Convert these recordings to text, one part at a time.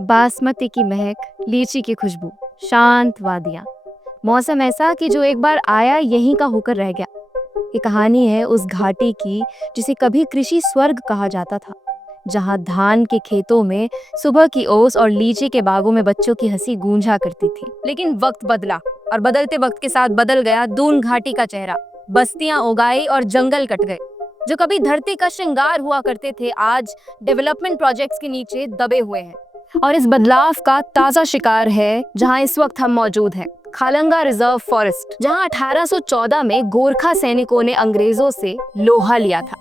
बासमती की महक, लीची की खुशबू, शांत वादियाँ। मौसम ऐसा कि जो एक बार आया यहीं का होकर रह गया। ये कहानी है उस घाटी की जिसे कभी कृषि स्वर्ग कहा जाता था, जहाँ धान के खेतों में सुबह की ओस और लीची के बागों में बच्चों की हंसी गूंजा करती थी। लेकिन वक्त बदला और बदलते वक्त के साथ बदल गया दून घाटी का चेहरा। बस्तियां उगाई और जंगल कट गए। जो कभी धरती का श्रृंगार हुआ करते थे, आज डेवलपमेंट प्रोजेक्ट्स के नीचे दबे हुए हैं। और इस बदलाव का ताजा शिकार है जहां इस वक्त हम मौजूद हैं, खालंगा रिजर्व फॉरेस्ट, जहां 1814 में गोरखा सैनिकों ने अंग्रेजों से लोहा लिया था।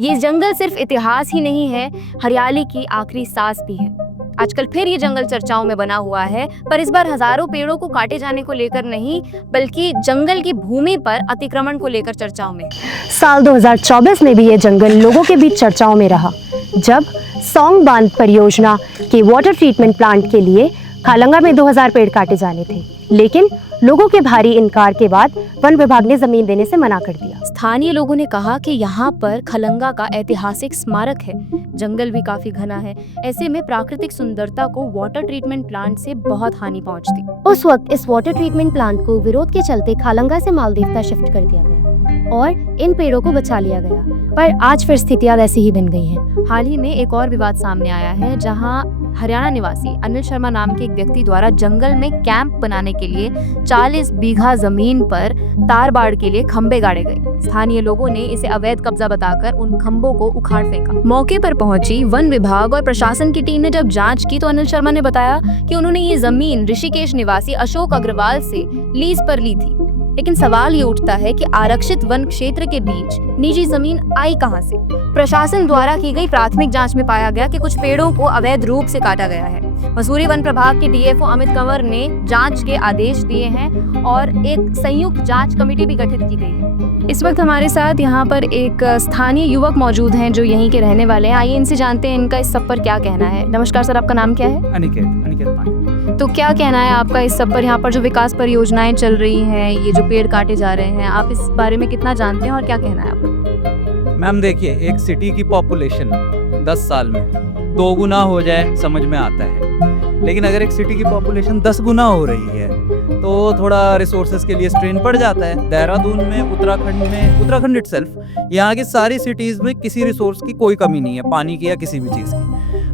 ये जंगल सिर्फ इतिहास ही नहीं है, हरियाली की आखिरी सांस भी है। आजकल फिर ये जंगल चर्चाओं में बना हुआ है, पर इस बार हजारों पेड़ों को काटे जाने को लेकर नहीं, बल्कि जंगल की भूमि पर अतिक्रमण को लेकर चर्चाओं में। साल 2024 में भी ये जंगल लोगों के बीच चर्चाओं में रहा, जब सौंग बांध परियोजना के वाटर ट्रीटमेंट प्लांट के लिए खालंगा में 2000 पेड़ काटे जाने थे। लेकिन लोगों के भारी इनकार के बाद वन विभाग ने जमीन देने से मना कर दिया। स्थानीय लोगों ने कहा कि यहाँ पर खलंगा का ऐतिहासिक स्मारक है, जंगल भी काफी घना है, ऐसे में प्राकृतिक सुंदरता को वाटर ट्रीटमेंट प्लांट से बहुत हानि पहुँचती। उस वक्त इस वाटर ट्रीटमेंट प्लांट को विरोध के चलते खालंगा से मालदेवता शिफ्ट कर दिया गया और इन पेड़ों को बचा लिया गया, पर आज फिर स्थितियां वैसी ही बन गई हैं। हाल ही में एक और विवाद सामने आया है, जहां हरियाणा निवासी अनिल शर्मा नाम के एक व्यक्ति द्वारा जंगल में कैंप बनाने के लिए 40 बीघा जमीन पर तार बाड़ के लिए खंबे गाड़े गए। स्थानीय लोगों ने इसे अवैध कब्जा बताकर उन खंबों को उखाड़ फेंका। मौके पर पहुंची वन विभाग और प्रशासन की टीम ने जब जांच की तो अनिल शर्मा ने बताया कि उन्होंने ये जमीन ऋषिकेश निवासी अशोक अग्रवाल से लीज पर ली थी। लेकिन सवाल ये उठता है कि आरक्षित वन क्षेत्र के बीच निजी जमीन आई कहां से? प्रशासन द्वारा की गई प्राथमिक जांच में पाया गया कि कुछ पेड़ों को अवैध रूप से काटा गया है। मसूरी वन प्रभाग के डीएफओ अमित कंवर ने जांच के आदेश दिए हैं और एक संयुक्त जांच कमेटी भी गठित की गई है। इस वक्त हमारे साथ यहाँ पर एक स्थानीय युवक मौजूद हैं जो यहीं के रहने वाले हैं। आइए इनसे जानते हैं इनका इस सब पर क्या कहना है। नमस्कार सर, आपका नाम क्या है? अनिकेत पांडे। तो क्या कहना है आपका इस सब पर? यहाँ पर जो विकास परियोजनाएं चल रही हैं, ये जो पेड़ काटे जा रहे हैं, आप इस बारे में कितना जानते हैं और क्या कहना है आपका? मैम देखिए, एक सिटी की पॉपुलेशन 10 साल में 2 गुना हो जाए समझ में आता है, लेकिन अगर एक सिटी की पॉपुलेशन 10 गुना हो रही है तो थोड़ा रिसोर्सेज के लिए स्ट्रेन पड़ जाता है। देहरादून में, उत्तराखंड इटसेल्फ, यहाँ की सारी सिटीज़ में किसी रिसोर्स की कोई कमी नहीं है, पानी की या किसी भी चीज़ की।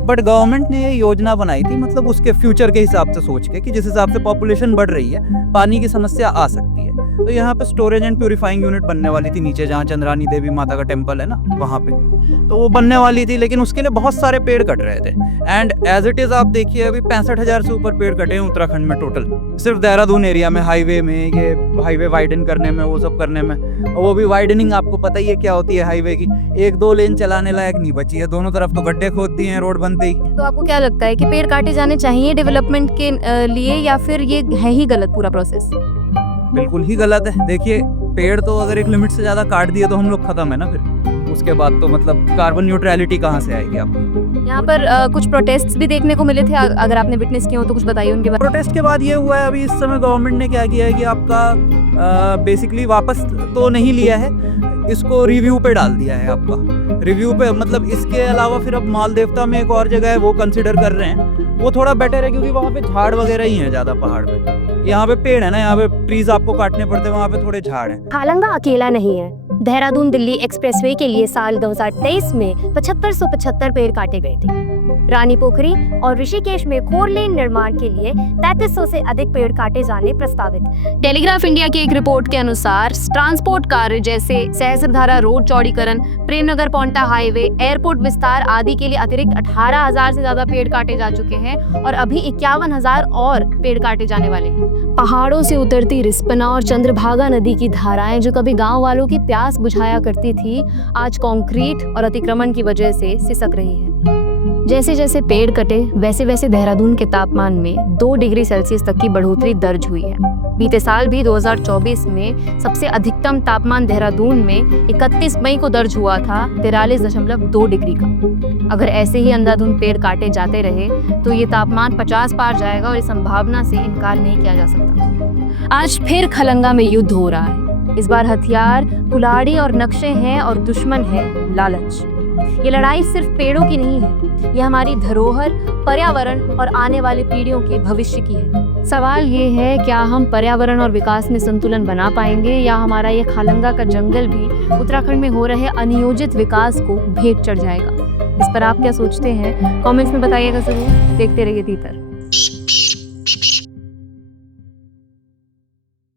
बट गवर्नमेंट ने ये योजना बनाई थी, मतलब उसके फ्यूचर के हिसाब से सोच के कि जिस हिसाब से पॉपुलेशन बढ़ रही है पानी की समस्या आ सकती है। तो यहाँ पे स्टोरेज एंड प्यूरिफाइंग यूनिट बनने वाली थी नीचे, जहाँ चंद्रानी देवी माता का टेम्पल है ना, वहाँ पे तो वो बनने वाली थी, लेकिन उसके लिए बहुत सारे पेड़ कट रहे थे। एंड एज इट इज़ आप देखिए, अभी 65,000 से ऊपर पेड़ कटे हैं उत्तराखंड में टोटल, सिर्फ देहरादून एरिया में, हाईवे में, ये हाईवे वाइडन करने में, वो सब करने में। और वो भी वाइडनिंग आपको पता ही है क्या होती है हाईवे की, 1-2 लेन चलाने लायक नहीं बची है, दोनों तरफ तो गड्ढे खोद दिए हैं रोड बनते ही। तो आपको क्या लगता है कि पेड़ काटे जाने चाहिए डेवलपमेंट के लिए, या फिर ये है ही गलत पूरा प्रोसेस? बिल्कुल ही गलत है। देखिए, पेड़ तो अगर एक लिमिट से ज़्यादा काट दिए तो हम लोग खत्म है ना, फिर उसके बाद तो मतलब कार्बन न्यूट्रलिटी कहाँ से आएगी आपकी? यहाँ पर कुछ प्रोटेस्ट भी देखने को मिले थे, अगर आपने विटनेस किए हो तो कुछ बताइए उनके बारे में। प्रोटेस्ट के बाद ये हुआ है, अभी इस समय गवर्नमेंट ने क्या किया है कि आपका बेसिकली वापस तो नहीं लिया है, इसको रिव्यू पे डाल दिया है आपका, रिव्यू पे। मतलब इसके अलावा फिर अब मालदेवता में एक और जगह है, वो कंसिडर कर रहे हैं, वो थोड़ा बेटर है क्योंकि वहाँ पे झाड़ वगैरह ही है ज़्यादा पहाड़ पे। यहाँ पे पेड़ है ना, यहाँ पे ट्रीज आपको काटने पड़ते हैं, वहाँ पे थोड़े झाड़ हैं। खालंगा अकेला नहीं है। देहरादून दिल्ली एक्सप्रेसवे के लिए साल 2023 में 7575 पेड़ काटे गए थे। रानी पोखरी और ऋषिकेश में 4 लेन निर्माण के लिए 3300 से अधिक पेड़ काटे जाने प्रस्तावित। टेलीग्राफ इंडिया की एक रिपोर्ट के अनुसार ट्रांसपोर्ट कार्य जैसे सहस्त्रधारा रोड चौड़ीकरण, प्रेमनगर पोंटा हाईवे, एयरपोर्ट विस्तार आदि के लिए अतिरिक्त 18,000 से ज्यादा पेड़ काटे जा चुके हैं और अभी 51,000 और पेड़ काटे जाने वाले हैं। पहाड़ों से उतरती रिस्पना और चंद्रभागा नदी की धाराएं, जो कभी गांव वालों की प्यास बुझाया करती थी, आज कंक्रीट और अतिक्रमण की वजह से सिसक रही है। जैसे जैसे पेड़ कटे, वैसे वैसे देहरादून के तापमान में 2 डिग्री सेल्सियस तक की बढ़ोतरी दर्ज हुई है। बीते साल भी 2024 में सबसे अधिकतम तापमान देहरादून में 31 मई को दर्ज हुआ था, 43.2 डिग्री का। अगर ऐसे ही अंधाधुंध पेड़ काटे जाते रहे तो ये तापमान 50 पार जाएगा और इस संभावना से इनकार नहीं किया जा सकता। आज फिर खलंगा में युद्ध हो रहा है। इस बार हथियार, कुल्हाड़ी और नक्शे हैं और दुश्मन है लालच। ये लड़ाई सिर्फ पेड़ों की नहीं है, ये हमारी धरोहर, पर्यावरण और आने वाली पीढ़ियों के भविष्य की है। सवाल ये है, क्या हम पर्यावरण और विकास में संतुलन बना पाएंगे या हमारा ये खालंगा का जंगल भी उत्तराखंड में हो रहे अनियोजित विकास को भेंट चढ़ जाएगा? इस पर आप क्या सोचते हैं? कमेंट्स में बताइएगा जरूर। देखते रहिए तीतर।